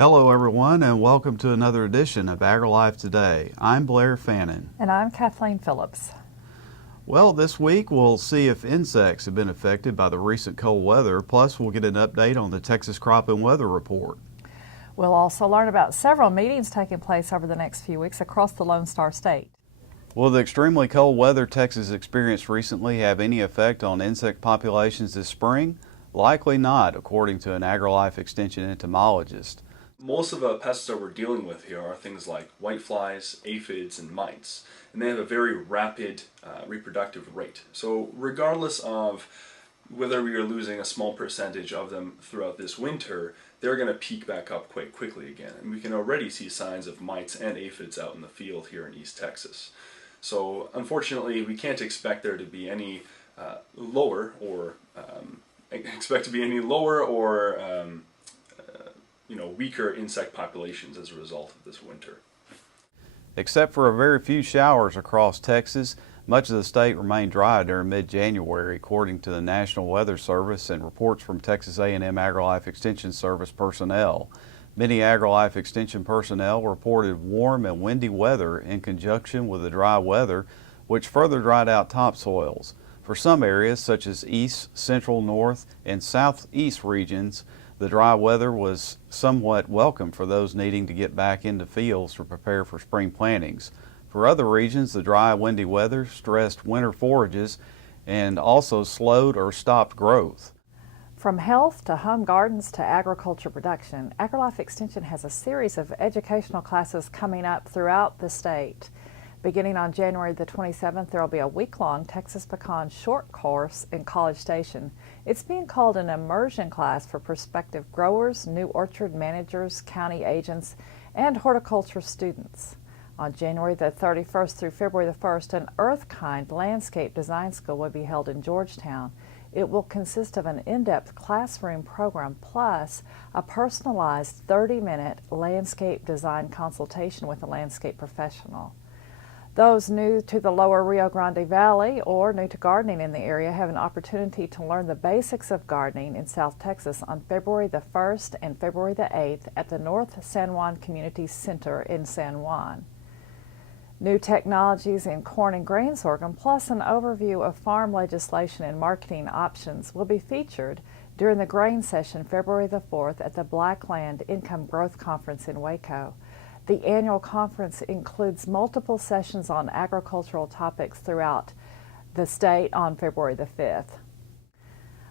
Hello everyone, and welcome to another edition of AgriLife Today. I'm Blair Fannin. And I'm Kathleen Phillips. Well, this week we'll see if insects have been affected by the recent cold weather, plus we'll get an update on the Texas Crop and Weather Report. We'll also learn about several meetings taking place over the next few weeks across the Lone Star State. Will the extremely cold weather Texas experienced recently have any effect on insect populations this spring? Likely not, according to an AgriLife Extension entomologist. Most of the pests that we're dealing with here are things like whiteflies, aphids, and mites, and they have a very rapid reproductive rate. So regardless of whether we are losing a small percentage of them throughout this winter, they're going to peak back up quite quickly again. And we can already see signs of mites and aphids out in the field here in East Texas. So unfortunately, we can't expect there to be any weaker insect populations as a result of this winter. Except for a very few showers across Texas, much of the state remained dry during mid-January, according to the National Weather Service and reports from Texas A&M AgriLife Extension Service personnel. Many AgriLife Extension personnel reported warm and windy weather in conjunction with the dry weather, which further dried out topsoils. For some areas, such as east, central, north, and southeast regions, the dry weather was somewhat welcome for those needing to get back into fields to prepare for spring plantings. For other regions, the dry, windy weather stressed winter forages and also slowed or stopped growth. From health to home gardens to agriculture production, AgriLife Extension has a series of educational classes coming up throughout the state. Beginning on January the 27th, there will be a week-long Texas Pecan short course in College Station. It's being called an immersion class for prospective growers, new orchard managers, county agents, and horticulture students. On January the 31st through February the 1st, an Earthkind landscape design school will be held in Georgetown. It will consist of an in-depth classroom program plus a personalized 30-minute landscape design consultation with a landscape professional. Those new to the lower Rio Grande Valley or new to gardening in the area have an opportunity to learn the basics of gardening in South Texas on February the 1st and February the 8th at the North San Juan Community Center in San Juan. New technologies in corn and grain sorghum, plus an overview of farm legislation and marketing options, will be featured during the grain session February the 4th at the Blackland Income Growth Conference in Waco. The annual conference includes multiple sessions on agricultural topics throughout the state on February the 5th.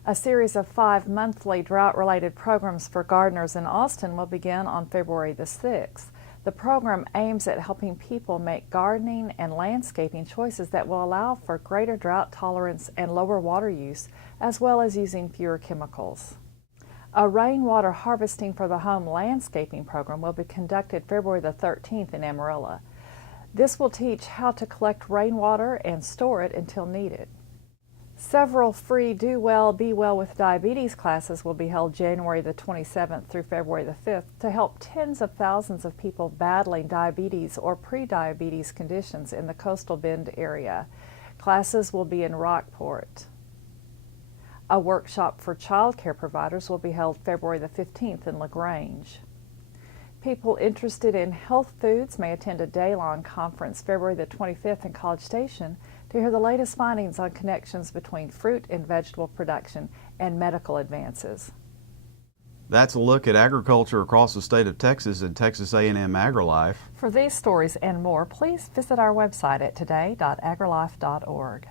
A series of 5 monthly drought-related programs for gardeners in Austin will begin on February the 6th. The program aims at helping people make gardening and landscaping choices that will allow for greater drought tolerance and lower water use, as well as using fewer chemicals. A rainwater harvesting for the home landscaping program will be conducted February the 13th in Amarillo. This will teach how to collect rainwater and store it until needed. Several free Do Well, Be Well with Diabetes classes will be held January the 27th through February the 5th to help tens of thousands of people battling diabetes or pre-diabetes conditions in the Coastal Bend area. Classes will be in Rockport. A workshop for child care providers will be held February the 15th in LaGrange. People interested in health foods may attend a day-long conference February the 25th in College Station to hear the latest findings on connections between fruit and vegetable production and medical advances. That's a look at agriculture across the state of Texas and Texas A&M AgriLife. For these stories and more, please visit our website at today.agrilife.org.